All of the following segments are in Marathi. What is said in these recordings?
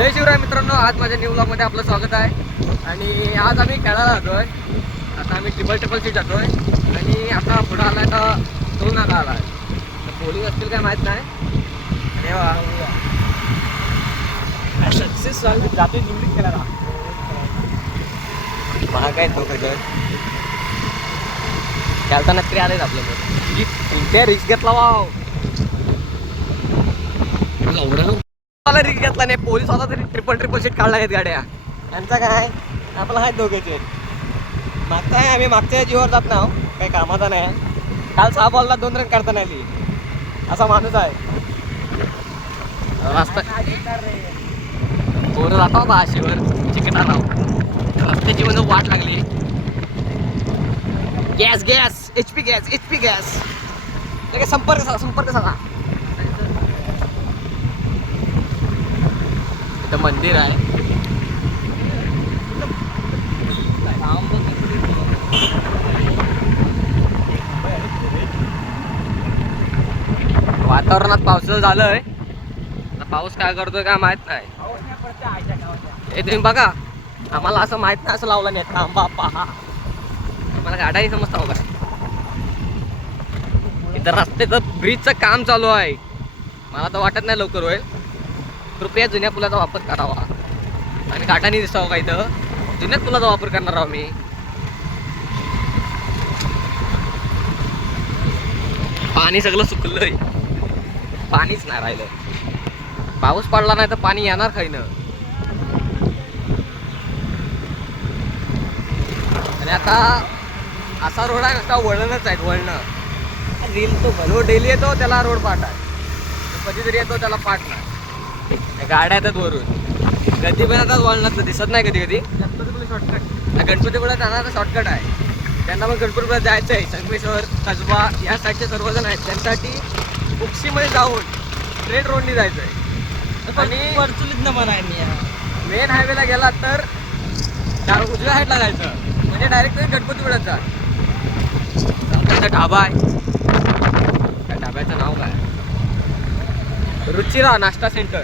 जय शिवराय मित्रांनो, आज माझ्या न्यू ब्लॉगमध्ये आपलं स्वागत आहे. आणि आज आम्ही खेळायला जातोय. आता आम्ही ट्रिपल सीट जातोय आणि आता पुढं आलाय तर टोल नाका आलाय. तर पोलीस असतील काय माहीत नाही. सक्सेस जातोय निवडीत खेळायला. महाग आहेत लोक खेळताना तरी आलेच आपल्याकडे. कोणत्या रिक्स घेतला वाव, मला रिक्स घेतला नाही. पोलीस आता तरी ट्रिपल सीट काढला आहेत गाड्या. त्यांचा काय आपला आहेत दोघेचे. मागचा आहे, आम्ही मागच्या जीवावर जात ना, काही कामाचा नाही. काल 6 बॉलला 2 रन काढता नाही असा माणूस आहे. रस्ता पोरं जातो बा शिवर चिकटा राव. रस्त्याची म्हणजे वाट लागली. गॅस गॅस HP गॅस लगेच संपर्क साधा. इथं मंदिर आहे. वातावरणात पावसाचं झालंय. आता पाऊस काय करतोय काय माहित नाही. हे तुम्ही बघा, आम्हाला असं माहित नाही असं लावलं नाही. थांबा पहा, आम्हाला गाड्याही समजता हो का. इथं रस्त्याचं ब्रिजचं काम चालू आहे. मला तर वाटत नाही लवकर होईल. कृपया जुन्या पुलाचा वापर करावा. आणि काठाने दिसावं का इथं जुन्याच पुलाचा वापर करणार आहोत मी. पाणी सगळं सुकलंय, पाणीच नाही राहिलं. पाऊस पडला नाही तर पाणी येणार खाईन. आणि आता असा रोड आहे नुसता वळणच आहेत. वळणं रील तो भलो डेली येतो त्याला रोड पाठ आहे, कधीतरी येतो त्याला पाठ नाही. गाड्या येतात वरून, कधी पण आता वळणात दिसत नाही. कधी कधी गणपतीपुळ्यात जाणारा शॉर्टकट आहे. त्यांना पण गणपतीपुळ्यात जायचं आहे. संगमेश्वर कसबा या साईडचे सर्वजण आहेत, त्यांच्यासाठी बुक्सीमध्ये जाऊन ट्रेन रोडनी जायचं आहे. आणि परचुलीत नंबर आहे मी. मेन हायवेला गेला तर उजव्या साईडला जायचं, म्हणजे डायरेक्ट गणपतीपुळ्यात जा. त्यांचा ढाबा आहे. त्या ढाब्याचं नाव काय, रुचिरा नाश्ता सेंटर.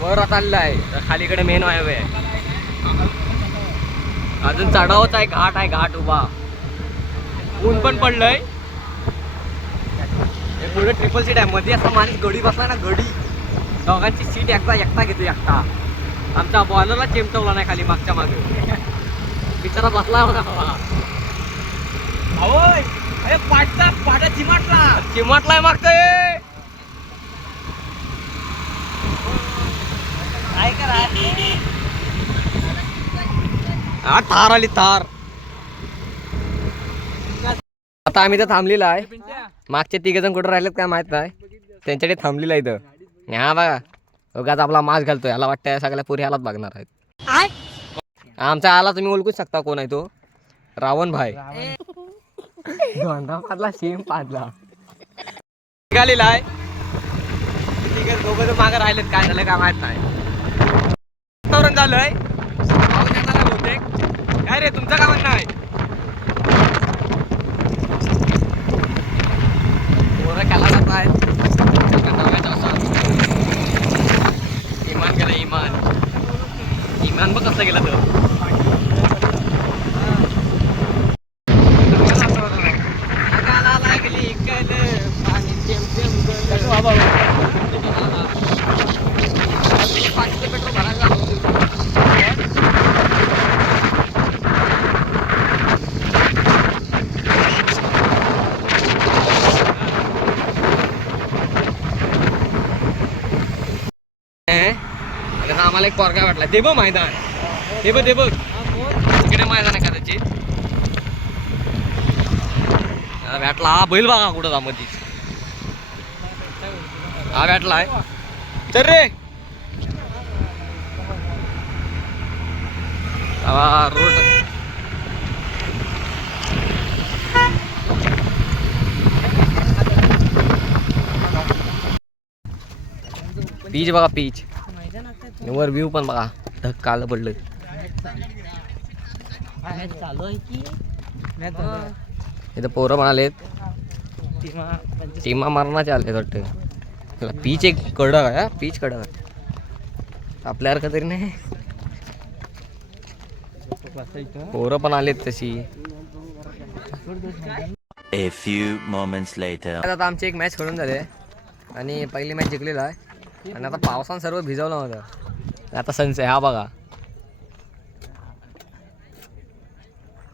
वर आता आलेला आहे, तर खालीकडे मेन हायवे आहे. अजून चढावच आहे, घाट आहे, घाट उभा. ऊन पण पडलंय. हे पुढे ट्रिपल सीट आहे. मध्ये असा माणूस गडी बसला ना, गडी. दोघांची सीट एकटा घेतो एकटा. आमच्या बॉलरला चिमटवला नाही खाली मागच्या मागे. बिचारा बसला होता. अरे पाटा चिमाटलाय मागतोय. काय करा. हा थार आली थार. आता आम्ही तर थांबलेला आहे. मागचे 3 जण कुठं राहिलेत काय माहित नाही. त्यांच्याकडे थांबलेला आहे इथं. हा बघा, उगाच आपला मास्क घालतोय. याला वाटतं सगळ्या पुरी ह्यालाच बघणार आहेत. आमचा आला तुम्ही ओळखू शकता कोण आहे तो. रावण भाई. दोंडा पाडला, शेम पाडला. निघालेला आहे. दोघं मागं राहिलेत, काय झालं काय माहित नाही. वातावरण झालंय, पाऊस येणार आहे बहुतेक. काय रे तुमचं काय म्हणणं आहे. पोरं खेळायला जात आहेत. इमान गेलं, इमान बघ कसं गेलं तर. आम्हाला एक पोरगा वाटला. ते बघ मैदान, ते बघ इकडे मैदान आहे कदाचित. भेटला हा बैल बघा कुठं जा मधीच. हा भेटला आहे. चल रे रोड. पीच बघा, पीच वर व्ह्यू पण बघा. धक्का आलं पडलं. चालू आहे की इथं पोरं पण आलेत. टीमा टीमा मारण्याचे आले वाटतं. त्याला पीच एक कडक आहे हा, पीच कडक आहे. आपल्यासारखं तरी नाही. पोरं पण आलेत तशी. A few moments later. आता आमची एक मॅच खेळून झाली आणि पहिली मॅच जिंकलेला आहे आणि आता पावसानं सर्व भिजवलं होतं. आता सनसेट हा बघा,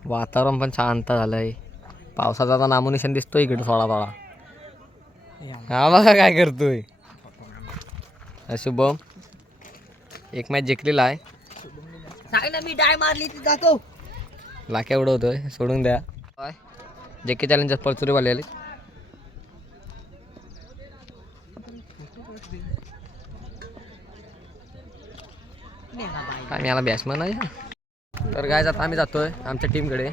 वातावरण पण शांत झालंय. पावसाचा आता नामोनिशाण दिसतोय इकडे थोडा थोडा. हा बघा काय करतोय शुभम. एक मॅच जिंकलेला आहे. सांग ना, मी डाय मारली ती जातो. लाक्या उडवतोय, सोडून द्या. जेके चॅलेंजर परचुरीवाले आले. काय याला बॅट्समन आहे. तर काय आता आम्ही जातोय आमच्या टीमकडे.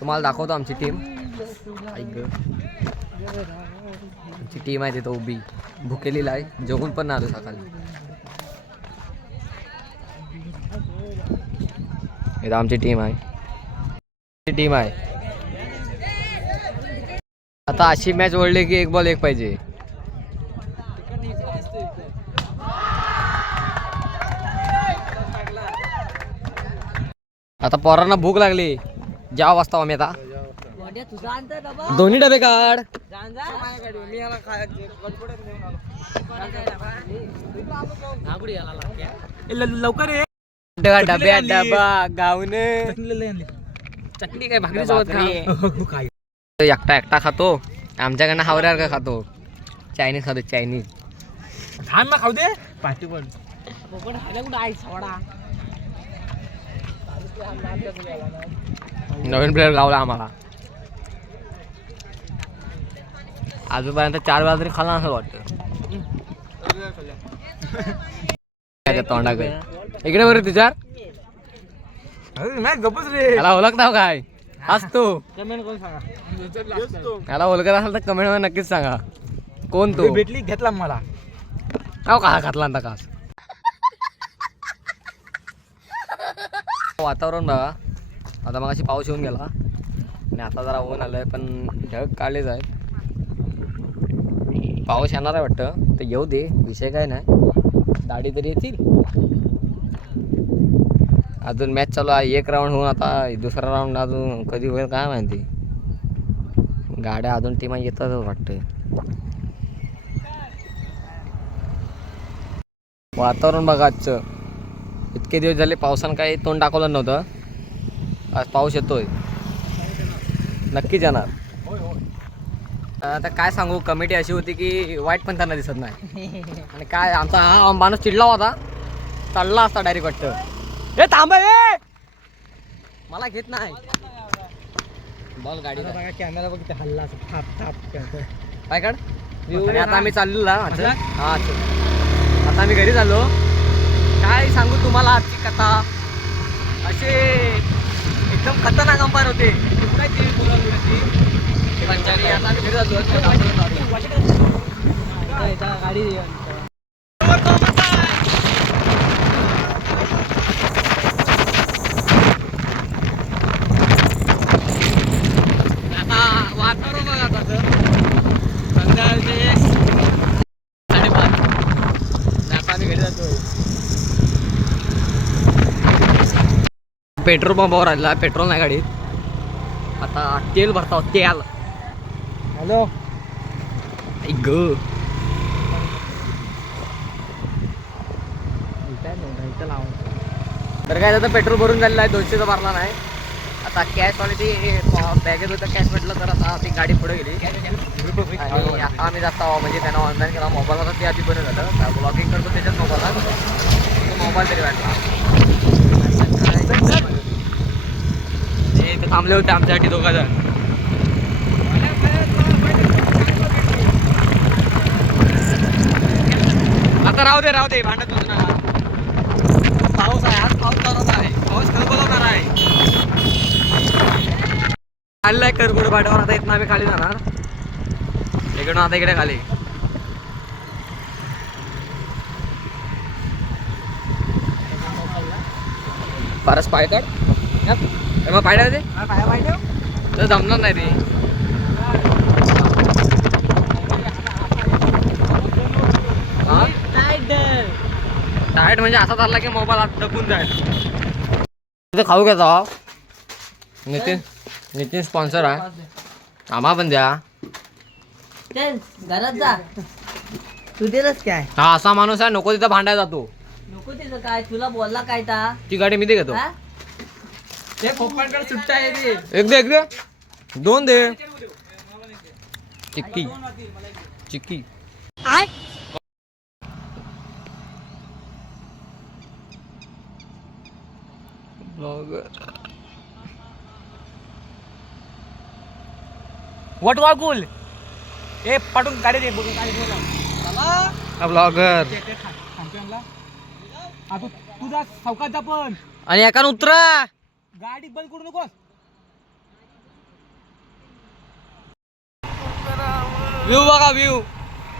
तुम्हाला दाखवतो आमची टीम. ऐक आमची टीम आहे तिथं उभी, भुकेलेला आहे, जेवून पण नाही आलो सकाळी. इथं आमची टीम आहे. आता अशी मॅच ओढली की एक बॉल एक पाहिजे. आता पोरांना भूक लागली. जेव्हा वाजता आम्ही आता दोन्ही डबे काढ. लवकर ये. डब्या डबा गाऊन चटणी काय भाकरी सोबत खा. एकटा खातो. आमच्याकडनं हावऱ्यावर का खातो. चायनीज खातो चायनीज. धान ना खाऊ दे. पाठी पण कुठं आहे सोडा. नवीन प्लेअर गावला आम्हाला. आजूपर्यंत 4 वेळा तरी खाल्ला असं वाटतं. तोंडाकडे इकडे बरं तुझ्या गपच रे. याला ओळखताव काय असतो. कमेंट कोण सांगा. याला ओळखत असेल तर कमेंट मध्ये नक्कीच सांगा कोण तो. भेटली घेतला मला. का कहा घातला ना कास. वातावरण बघा. आता मग अशी पाऊस येऊन गेला आणि आता जरा ऊन आलंय पण ढग काढलेच आहेत. पाऊस येणार आहे वाटतं. तर येऊ दे, विषय काय नाही. दाढी तरी येतील. अजून मॅच चालू आहे. एक राऊंड होऊन आता दुसरा राऊंड अजून कधी होईल काय माहिती. गाड्या अजून टीमा येतात वाटतं. वातावरण बघा आजचं. इतके दिवस झाले पावसानं काही तोंड दाखवलं नव्हतं. आज पाऊस येतोय, नक्कीच येणार. आता काय सांगू, कमिटी अशी होती की वाईट पण त्यांना दिसत नाही. आणि काय आमचा हा माणूस चिडला होता, चालला असता डायरेक्ट वाटतं. हे थांब हे, मला घेत नाही बॉल गाडी. कॅमेरा बघ हल्ला थाप थाप काय काढ. आणि आता आम्ही चाललो ना. हा आता आम्ही घरी चाललो. काय सांगू तुम्हाला आजची कथा. असे एकदम खतरनाक अंपायर होते. काय ती पंचायत. आता आम्ही घरी जातो. गाडी आता वातावरण बघा तसं. संध्याकाळचे 5:30. आता आम्ही घरी जातो. पेट्रोल पंपावर आलेला. पेट्रोल नाही गाडीत. आता तेल भरता तेल. हॅलो ऐक तर काय आता पेट्रोल भरून झालेलं आहे. 200चा भरला नाही. आता कॅशवाले ते बॅगेत होतं कॅश म्हटलं तर आता ती गाडी पुढे गेली. आणि आता आम्ही जात आहोत. म्हणजे त्यांना ऑनलाईन केला मोबाईल होता. ते आधी बरं झालं. ब्लॉगिंग करतो त्याच्यात मोबाईल तरी वाटला. ते थांबले होते आमच्यासाठी 2 जण. आता राहू दे भांडत होत ना. पाऊस आहे, आज पाऊस चालवत आहे. पाऊस खळबळवणार आहे. खाल्लाय करगुड भाटावर. आता इथं आम्ही खाली जाणार. इकडून आता इकडे खाली. फारच पाय काढ. मग पाय ते जमणार नाही ते. लाईट म्हणजे असा चालला की मोबाईल आत दबून जाईल. तिथे खाऊ घ्यायचा नितीन नितीन स्पॉन्सर आहे. आम्हा पण द्या. चल घरात जा. तू दिलंच काय हा असा माणूस आहे नको तिथं भांडायला जातो. नको तिथं काय तुला बोलला काय ता ती गाडी मी दे घेतो. हा? ते पप्पांकडे सुट्टा आहे रे. एक दे 2 दे. चिक्की चिक्की वट वागुल ए पाठून गाडी दे बघून गाडी बोला ब्लॉगर तू जा चौकात जा पण आणि एकानं उतरा. गाडी बंद करू नकोस. व्ह्यू बघा व्ह्यू.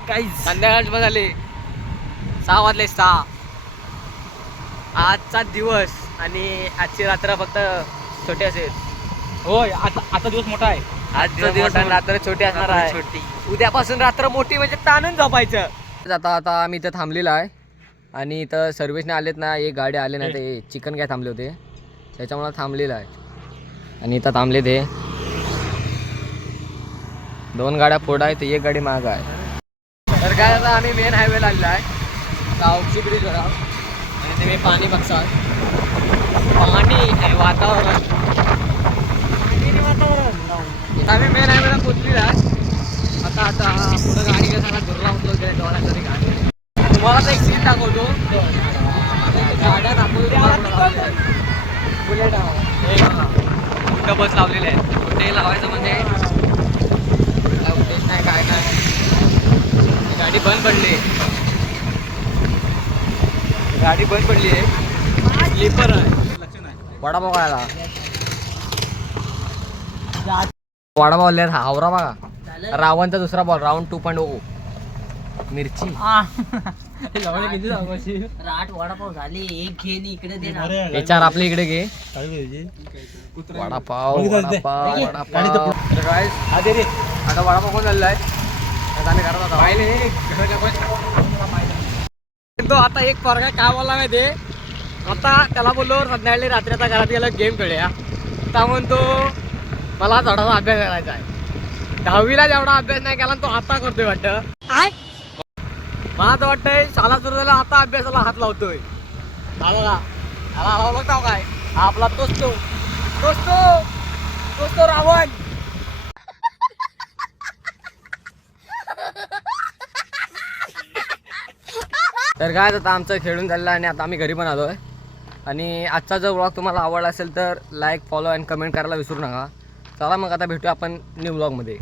काही संध्याकाळचे पण झाले 6 वाजले 6. आजचा दिवस आणि आजची रात्र फक्त छोटी असेल. होय आता दिवस मोठा आहे. आजचा दिवस आणि रात्र छोटी असणार आहे. उद्यापासून रात्र मोठी म्हणजे ताणून झोपायचं. आता आम्ही इथं थांबलेलो आहे आणि इथं सर्व्हिसने आलेत ना. एक गाडी आले ना ते चिकन काय थांबले होते त्याच्यामुळे थांबलेलं आहे. आणि इथं थांबले ते 2 गाड्या पुढं आहेत एक गाडी मागं आहे. तर काय आता आम्ही मेन हायवेला आलेलो आहे गावची ब्रिजवर आणि तुम्ही पाणी बघसाल. पाणी आहे वातावरण आम्ही मेन हायवेला पोचलेला आहे. आता पुढं गाडी कसा दुर्ला उचलत गेल्या डोळ्यात तरी गाडी. तुम्हाला तर एक सीट दाखवतो. गाड्या दाखवतो बुलेट कुठं बस लावलेले आहे. कुठे लावायचं म्हणजे काय उद्देश नाही काय नाही. गाडी बंद पडली गाडी बंद पडली आहे. स्लीपर आहे. वडापाव खायला वडापाव लिहित हावरा बघा. रावणचा दुसरा बॉल राऊंड 2.0 मिरची. राट वडापाव झाली एक घे नी इकडे दे ना. याच्यावर आपल्या इकडे घे वडापाव वडापाव वडापाव. तर guys, आता वडापाव कोण झालेला आहे आता आम्ही घरात तो आता एक पोरगा काय बोलला माहिती. आता त्याला बोललो संध्याकाळी रात्री आता घरात गेला गेम खेळूया. त्या म्हणतो मला थोडासा अभ्यास करायचा आहे. 10वीला जेवढा अभ्यास नाही केला तो आता करतोय वाटतं. मला तर वाटतंय शाळा सुरू झाला आता अभ्यासाला हात लावतोय. बघताव काय हा आपला तोच तो रावण. तर काय आता आमचं खेळून झालेलं आहे आणि आता आम्ही घरी पण आलोय. आणि आजचा जर व्लॉग तुम्हाला आवडला असेल तर लाईक फॉलो अँड कमेंट करायला विसरू नका. चला मग आता भेटूया आपण न्यू व्लॉगमध्ये.